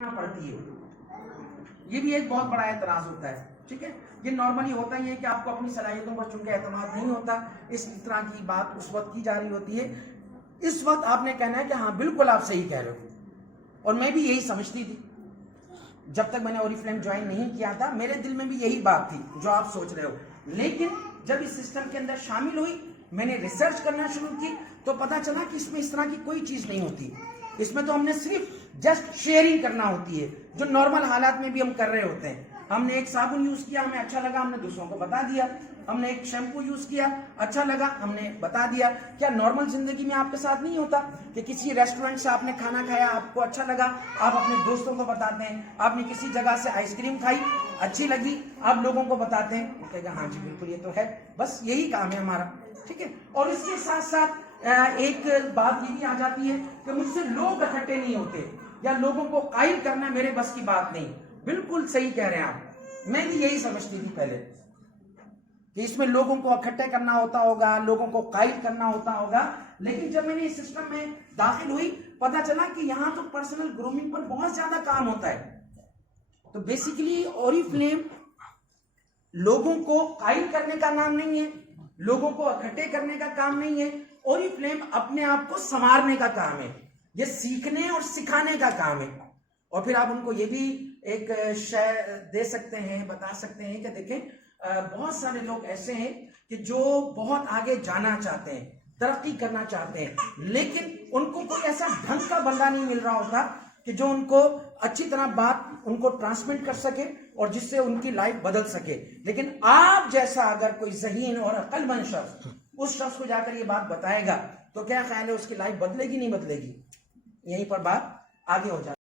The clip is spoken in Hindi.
पड़ती है। ये भी एक बहुत बड़ा एतराज होता है। ठीक है, ये नॉर्मली होता ही है कि आपको अपनी सलाहियतों पर चूंकि एतमाद नहीं होता, इस तरह की बात उस वक्त की जा रही होती है। इस वक्त आपने कहना है कि हाँ बिल्कुल आप सही कह रहे हो, और मैं भी यही समझती थी जब तक मैंने ओरिफ्लेम ज्वाइन नहीं किया था। मेरे दिल में भी यही बात थी जो आप सोच रहे हो, लेकिन जब इस सिस्टम के अंदर शामिल हुई, मैंने रिसर्च करना शुरू की, तो पता चला कि इसमें इस तरह की कोई चीज नहीं होती। इसमें तो हमने सिर्फ जस्ट शेयरिंग करना होती है, जो नॉर्मल हालात में भी हम कर रहे होते हैं। हमने एक साबुन यूज किया, हमें अच्छा लगा, हमने दूसरों को बता दिया। हमने एक शैम्पू यूज किया, अच्छा लगा, हमने बता दिया। क्या नॉर्मल जिंदगी में आपके साथ नहीं होता कि किसी रेस्टोरेंट से आपने खाना खाया, आपको अच्छा लगा, आप अपने दोस्तों को बताते हैं। आपने किसी जगह से आइसक्रीम खाई, अच्छी लगी, आप लोगों को बताते हैं, कहेगा हाँ जी बिल्कुल ये तो है। बस यही काम है हमारा। ठीक है, और इसके साथ साथ एक बात ये भी आ जाती है कि मुझसे लोग इकट्ठे नहीं होते, या लोगों को कायल करना मेरे बस की बात नहीं। बिल्कुल सही कह रहे हैं आप, मैं भी यही समझती थी पहले कि इसमें लोगों को इकट्ठे करना होता होगा, लोगों को कायल करना होता होगा। लेकिन जब मैंने इस सिस्टम में दाखिल हुई, पता चला कि यहाँ तो पर्सनल ग्रूमिंग पर बहुत ज्यादा काम होता है। तो बेसिकली ओरिफ्लेम लोगों को कायल करने का नाम नहीं है, लोगों को इकट्ठे करने का काम नहीं है। ओरिफ्लेम अपने आप को संवारने का काम है, ये सीखने और सिखाने का काम है। और फिर आप उनको ये भी एक शय दे सकते हैं, बता सकते हैं कि देखें बहुत सारे लोग ऐसे हैं कि जो बहुत आगे जाना चाहते हैं, तरक्की करना चाहते हैं, लेकिन उनको कोई ऐसा ढंग का बंदा नहीं मिल रहा होता कि जो उनको अच्छी तरह बात उनको ट्रांसमिट कर सके और जिससे उनकी लाइफ बदल सके। लेकिन आप जैसा अगर कोई ज़हीन और अक्लमंद शख्स उस शख्स को जाकर ये बात बताएगा, तो क्या ख्याल है उसकी लाइफ बदलेगी नहीं बदलेगी? यहीं पर बात आगे हो जाती है।